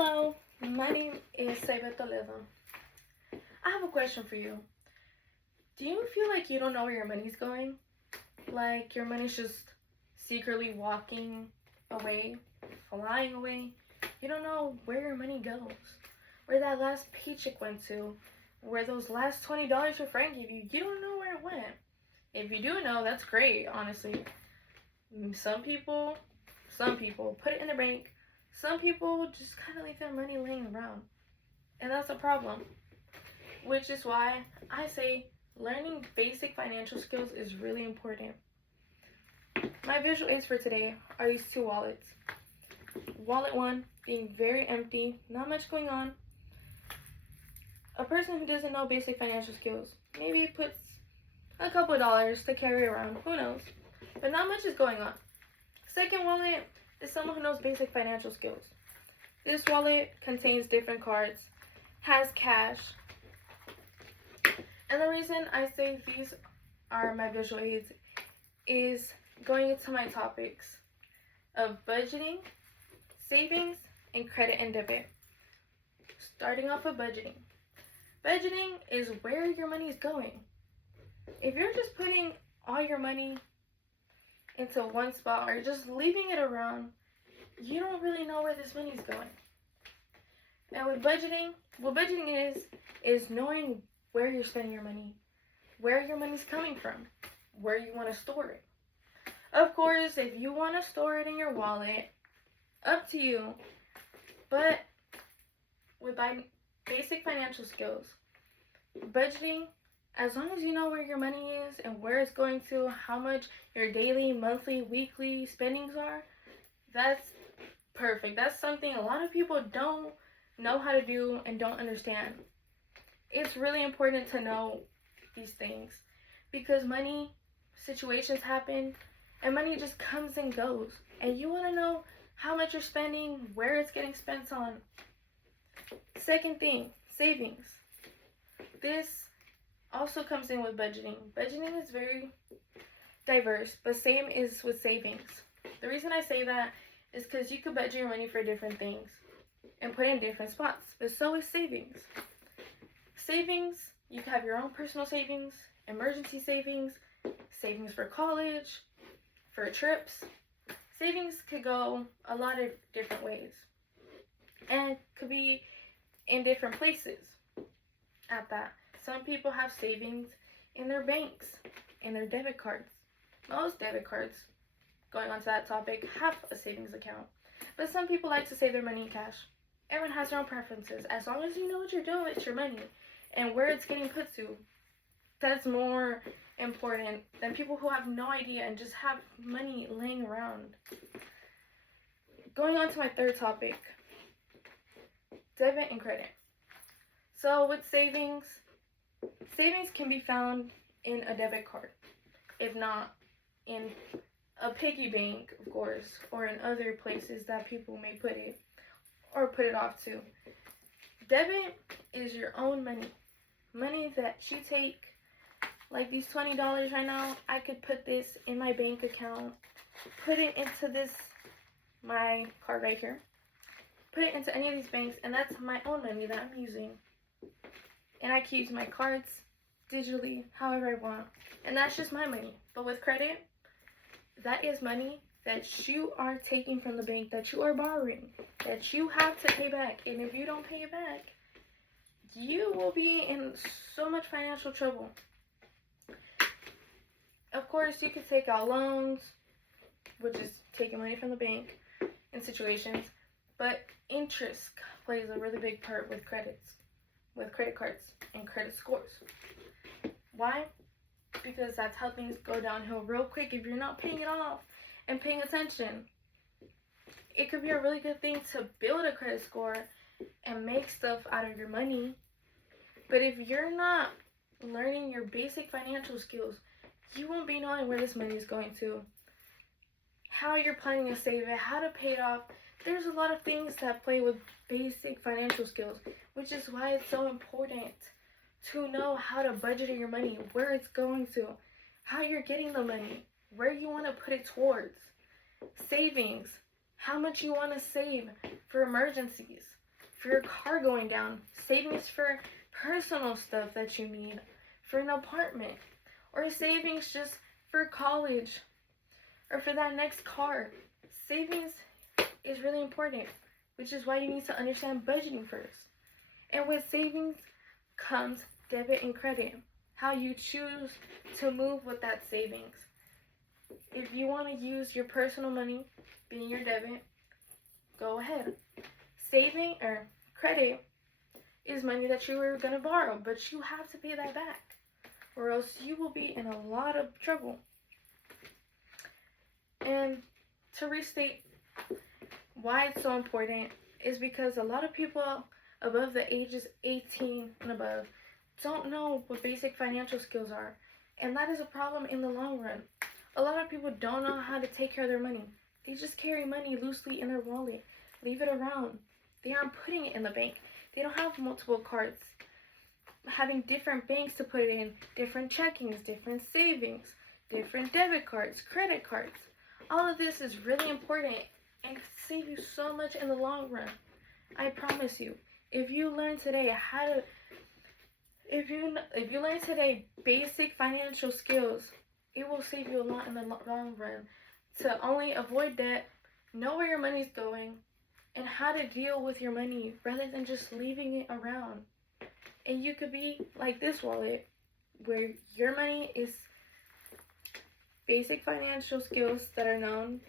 Hello, my name is Sebe Toledo. I have a question for you. Do you feel like you don't know where your money's going? Like your money's just secretly walking away, flying away? You don't know where your money goes, where that last paycheck went to, where those last $20 your friend gave you. You don't know where it went. If you do know, that's great, honestly. Some people put it in the bank. Some people just kind of leave their money laying around. And that's a problem. Which is why I say learning basic financial skills is really important. My visual aids for today are these two wallets. Wallet 1 being very empty, not much going on. A person who doesn't know basic financial skills maybe puts a couple of dollars to carry around, who knows, but not much is going on. Second wallet is someone who knows basic financial skills. This wallet contains different cards, has cash, and the reason I say these are my visual aids is going into my topics of budgeting, savings, and credit and debit. Starting off with budgeting. Budgeting is where your money is going. If you're just putting all your money into one spot or just leaving it around, you don't really know where this money is going. And with budgeting, what budgeting is knowing where you're spending your money, where your money's coming from, where you want to store it. Of course, if you want to store it in your wallet, up to you. But with basic financial skills, budgeting, as long as you know where your money is and where it's going to, how much your daily, monthly, weekly spendings are, that's perfect. That's something a lot of people don't know how to do and don't understand. It's really important to know these things because money situations happen and money just comes and goes, and you want to know how much you're spending, where it's getting spent on. Second thing, savings. This also comes in with budgeting. Budgeting is very diverse, but same is with savings. The reason I say that is because you could budget your money for different things and put it in different spots, but so is savings. Savings, you can have your own personal savings, emergency savings, savings for college, for trips. Savings could go a lot of different ways and could be in different places at that. Some people have savings in their banks, in their debit cards. Most debit cards, going on to that topic, have a savings account. But some people like to save their money in cash. Everyone has their own preferences. As long as you know what you're doing with your money and where it's getting put to, that's more important than people who have no idea and just have money laying around. Going on to my third topic, debit and credit. So with savings can be found in a debit card, if not in a piggy bank, of course, or in other places that people may put it or put it off to. Debit is your own money that you take. Like these $20 right now, I could put this in my bank account, put it into my card right here, put it into any of these banks, and that's my own money that I'm using. And I can use my cards digitally however I want. And that's just my money. But with credit, that is money that you are taking from the bank, that you are borrowing, that you have to pay back. And if you don't pay it back, you will be in so much financial trouble. Of course, you could take out loans, which is taking money from the bank in situations, but interest plays a really big part with credit cards and credit scores. Why? Because that's how things go downhill real quick if you're not paying it off and paying attention. It could be a really good thing to build a credit score and make stuff out of your money, but if you're not learning your basic financial skills, you won't be knowing where this money is going to, how you're planning to save it, how to pay it off. There's a lot of things that play with basic financial skills, which is why it's so important to know how to budget your money, where it's going to, how you're getting the money, where you want to put it towards. Savings, how much you want to save for emergencies. for your car going down, savings for personal stuff that you need, for an apartment, or savings just for college, or for that next car. Savings is really important, which is why you need to understand budgeting first. And with savings comes debit and credit, how you choose to move with that savings. If you want to use your personal money, being your debit, go ahead. Saving or credit is money that you were going to borrow, but you have to pay that back, or else you will be in a lot of trouble. And to restate why it's so important is because a lot of people above the ages 18 and above don't know what basic financial skills are, and that is a problem in the long run. A lot of people don't know how to take care of their money. They just carry money loosely in their wallet, leave it around. They aren't putting it in the bank. They don't have multiple cards, having different banks to put it in, different checkings, different savings, different debit cards, credit cards. All of this is really important and can save you so much in the long run. I promise you. If you learn today if you learn today basic financial skills, it will save you a lot in the long run. To only avoid debt, know where your money's going, and how to deal with your money rather than just leaving it around. And you could be like this wallet, where your money is basic financial skills that are known,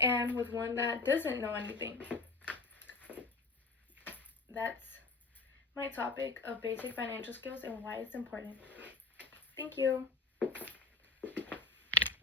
and with one that doesn't know anything. That's my topic of basic financial skills and why it's important. Thank you.